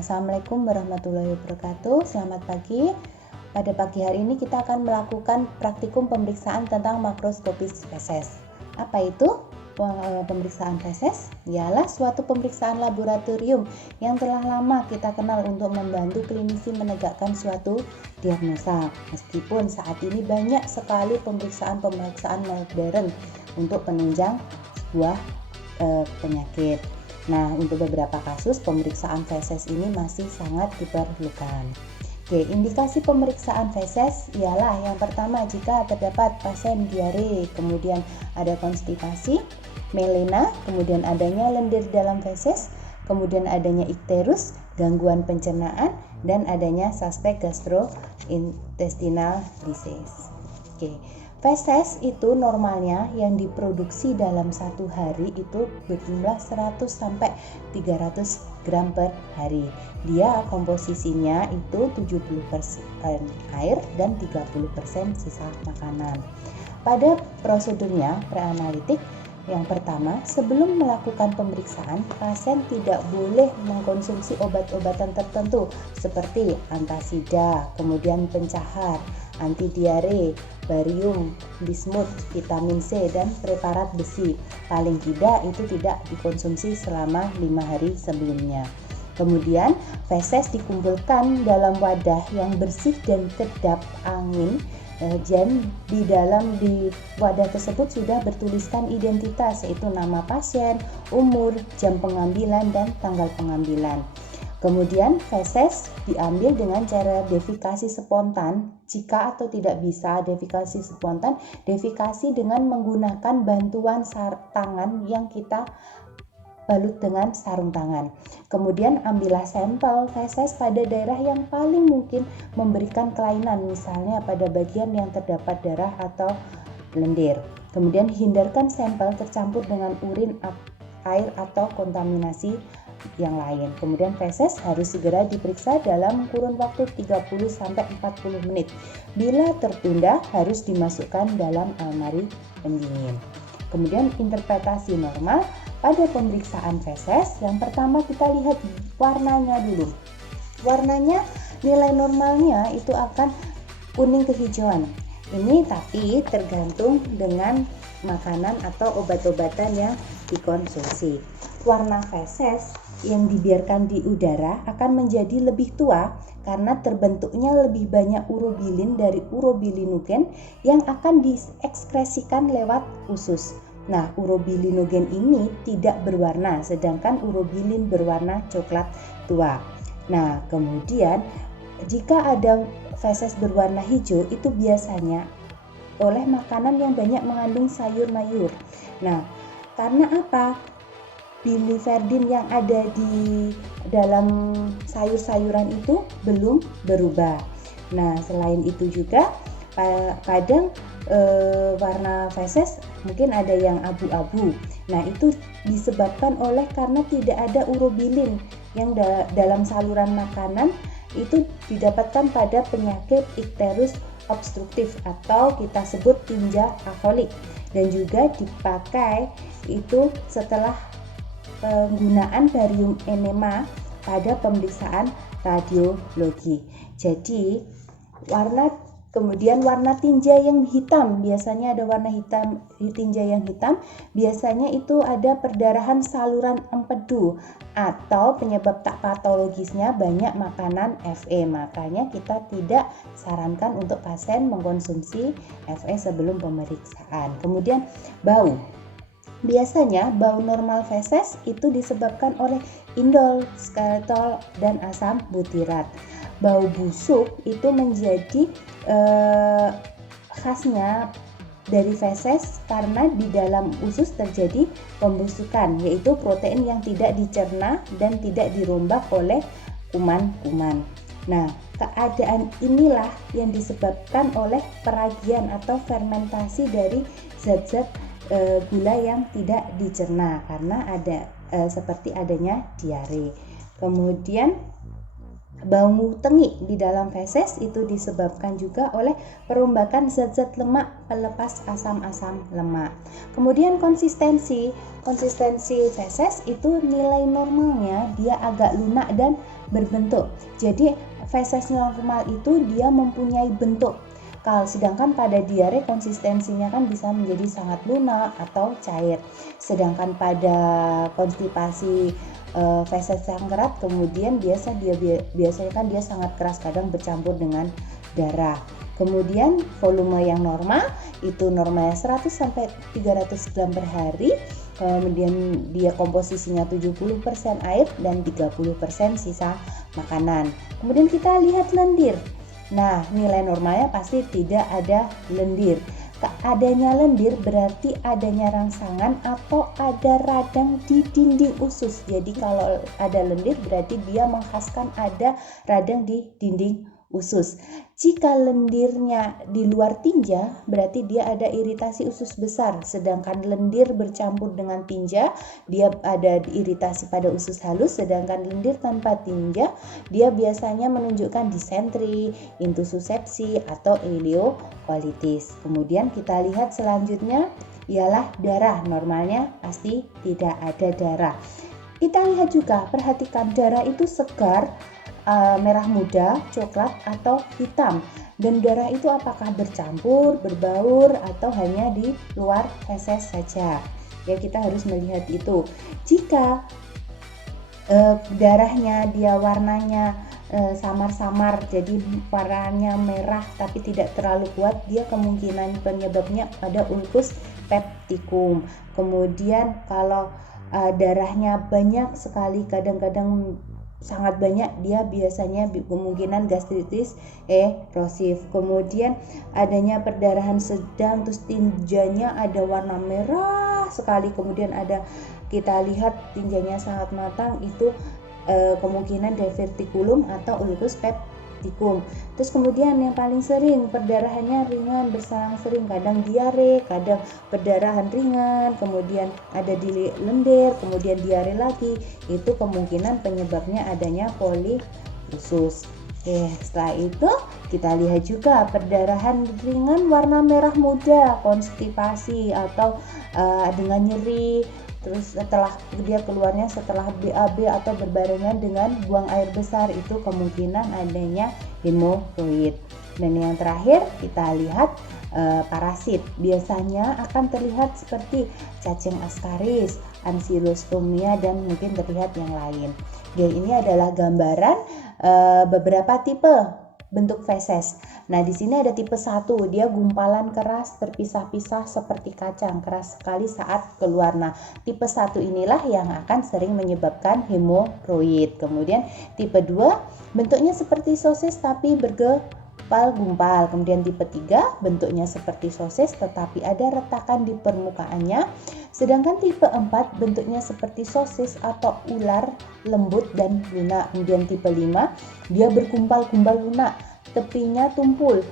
Assalamualaikum warahmatullahi wabarakatuh. Selamat pagi. Pada pagi hari ini kita akan melakukan praktikum pemeriksaan tentang makroskopis feses. Apa itu pemeriksaan feses? Ialah suatu pemeriksaan laboratorium yang telah lama kita kenal untuk membantu klinisi menegakkan suatu diagnosa. Meskipun saat ini banyak sekali pemeriksaan modern untuk penunjang sebuah penyakit. Nah, untuk beberapa kasus pemeriksaan feses ini masih sangat diperlukan. Oke, indikasi pemeriksaan feses ialah yang pertama jika terdapat pasien diare, kemudian ada konstipasi, melena, kemudian adanya lendir dalam feses, kemudian adanya ikterus, gangguan pencernaan, dan adanya suspek gastrointestinal disease. Oke. Feses itu normalnya yang diproduksi dalam satu hari itu berjumlah 100 sampai 300 gram per hari. Dia komposisinya itu 70% air dan 30% sisa makanan. Pada prosedurnya preanalitik, yang pertama, sebelum melakukan pemeriksaan, pasien tidak boleh mengkonsumsi obat-obatan tertentu seperti antasida, kemudian pencahar, anti diare, barium, bismut, vitamin C, dan preparat besi. Paling tidak itu tidak dikonsumsi selama 5 hari sebelumnya. Kemudian feses dikumpulkan dalam wadah yang bersih dan kedap angin. Dan di wadah tersebut sudah bertuliskan identitas, yaitu nama pasien, umur, jam pengambilan, dan tanggal pengambilan. Kemudian feses diambil dengan cara defikasi spontan. Jika atau tidak bisa defikasi spontan, defikasi dengan menggunakan bantuan tangan yang kita balut dengan sarung tangan. Kemudian ambillah sampel feses pada daerah yang paling mungkin memberikan kelainan, misalnya pada bagian yang terdapat darah atau lendir. Kemudian hindarkan sampel tercampur dengan urin, air, atau kontaminasi yang lain. Kemudian feses harus segera diperiksa dalam kurun waktu 30 sampai 40 menit. Bila tertunda, harus dimasukkan dalam almari pendingin. Kemudian interpretasi normal pada pemeriksaan feses, yang pertama kita lihat warnanya dulu. Warnanya, nilai normalnya itu akan kuning kehijauan. Ini tapi tergantung dengan makanan atau obat-obatan yang dikonsumsi. Warna feses yang dibiarkan di udara akan menjadi lebih tua karena terbentuknya lebih banyak urobilin dari urobilinogen yang akan diekskresikan lewat usus. Nah, urobilinogen ini tidak berwarna, sedangkan urobilin berwarna coklat tua. Nah, kemudian jika ada feses berwarna hijau, itu biasanya oleh makanan yang banyak mengandung sayur mayur. Nah, karena apa? Biliverdin yang ada di dalam sayur-sayuran itu belum berubah. Nah, selain itu juga kadang warna feses mungkin ada yang abu-abu. Nah, itu disebabkan oleh karena tidak ada urobilin yang dalam saluran makanan itu didapatkan pada penyakit ikterus obstruktif atau kita sebut tinja alkoholik, dan juga dipakai itu setelah penggunaan barium enema pada pemeriksaan radiologi. Jadi kemudian warna tinja yang hitam, biasanya ada warna hitam, tinja yang hitam, biasanya itu ada perdarahan saluran empedu atau penyebab tak patologisnya banyak makanan Fe. Makanya kita tidak sarankan untuk pasien mengkonsumsi Fe sebelum pemeriksaan. Kemudian bau. Biasanya bau normal feses itu disebabkan oleh indol, skeletol, dan asam butirat. Bau busuk itu menjadi khasnya dari feses karena di dalam usus terjadi pembusukan, yaitu protein yang tidak dicerna dan tidak dirombak oleh kuman-kuman. Nah, keadaan inilah yang disebabkan oleh peragian atau fermentasi dari zat-zat gula yang tidak dicerna karena ada seperti adanya diare. Kemudian bau tengik di dalam feses itu disebabkan juga oleh perombakan zat-zat lemak pelepas asam-asam lemak. Kemudian konsistensi feses itu nilai normalnya dia agak lunak dan berbentuk. Jadi feses normal itu dia mempunyai bentuk. Sedangkan pada diare konsistensinya kan bisa menjadi sangat lunak atau cair. Sedangkan pada konstipasi feses yang kerat kemudian biasanya kan dia sangat keras, kadang bercampur dengan darah. Kemudian volume yang normal itu normalnya 100 sampai 300 gram per hari. Kemudian dia komposisinya 70% air dan 30% sisa makanan. Kemudian kita lihat lendir. Nah, nilai normalnya pasti tidak ada lendir. Adanya lendir berarti adanya rangsangan atau ada radang di dinding usus. Jadi kalau ada lendir berarti dia mengkhaskan ada radang di dinding usus. Jika lendirnya di luar tinja berarti dia ada iritasi usus besar. Sedangkan lendir bercampur dengan tinja dia ada iritasi pada usus halus. Sedangkan lendir tanpa tinja dia biasanya menunjukkan disentri, intussusepsi atau ileokolitis. Kemudian kita lihat selanjutnya ialah darah. Normalnya pasti tidak ada darah. Kita lihat juga, perhatikan darah itu segar, merah muda, coklat atau hitam. Dan darah itu apakah bercampur, berbaur atau hanya di luar feses saja. Ya, kita harus melihat itu. Jika darahnya dia warnanya samar-samar, jadi warnanya merah tapi tidak terlalu kuat, dia kemungkinan penyebabnya pada ulcus pepticum. Kemudian kalau darahnya banyak sekali, kadang-kadang sangat banyak, dia biasanya kemungkinan gastritis erosif. Kemudian adanya perdarahan sedang, terus tinjanya ada warna merah sekali, kemudian ada kita lihat tinjanya sangat matang, itu kemungkinan diverticulum atau ulcus pepticum. Terus kemudian yang paling sering perdarahannya ringan berselang sering, kadang diare, kadang perdarahan ringan, kemudian ada di lendir, kemudian diare lagi. Itu kemungkinan penyebabnya adanya poliusus. Oke, setelah itu kita lihat juga perdarahan ringan warna merah muda, konstipasi atau dengan nyeri. Terus setelah dia keluarnya setelah BAB atau berbarengan dengan buang air besar, itu kemungkinan adanya hemoroid. Dan yang terakhir kita lihat parasit. Biasanya akan terlihat seperti cacing askaris, ancylostomia dan mungkin terlihat yang lain. Jadi ini adalah gambaran beberapa tipe bentuk feses. Nah, di sini ada tipe 1, dia gumpalan keras terpisah-pisah seperti kacang, keras sekali saat keluar. Nah, tipe 1 inilah yang akan sering menyebabkan hemoroid. Kemudian tipe 2 bentuknya seperti sosis tapi gumpal. Kemudian tipe 3 bentuknya seperti sosis tetapi ada retakan di permukaannya. Sedangkan tipe 4 bentuknya seperti sosis atau ular, lembut dan lunak. Kemudian tipe 5 dia bergumpal-gumpal lunak, tepinya tumpul,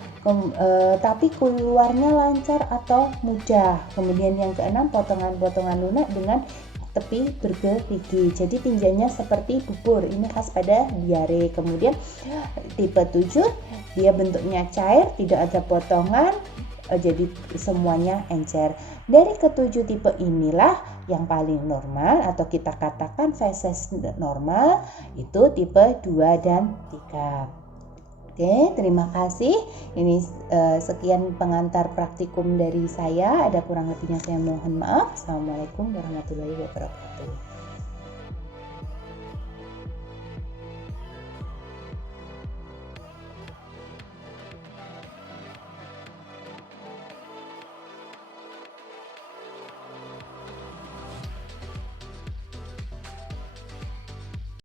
tapi keluarnya lancar atau mudah. Kemudian yang keenam potongan-potongan lunak dengan tepi bergerigi. Jadi tinjanya seperti bubur. Ini khas pada diare. Kemudian tipe 7 dia bentuknya cair, tidak ada potongan, jadi semuanya encer. Dari ketujuh tipe inilah yang paling normal atau kita katakan feses normal itu tipe 2 dan 3. Oke, terima kasih. Ini sekian pengantar praktikum dari saya. Ada kurang lebihnya saya mohon maaf. Assalamualaikum warahmatullahi wabarakatuh.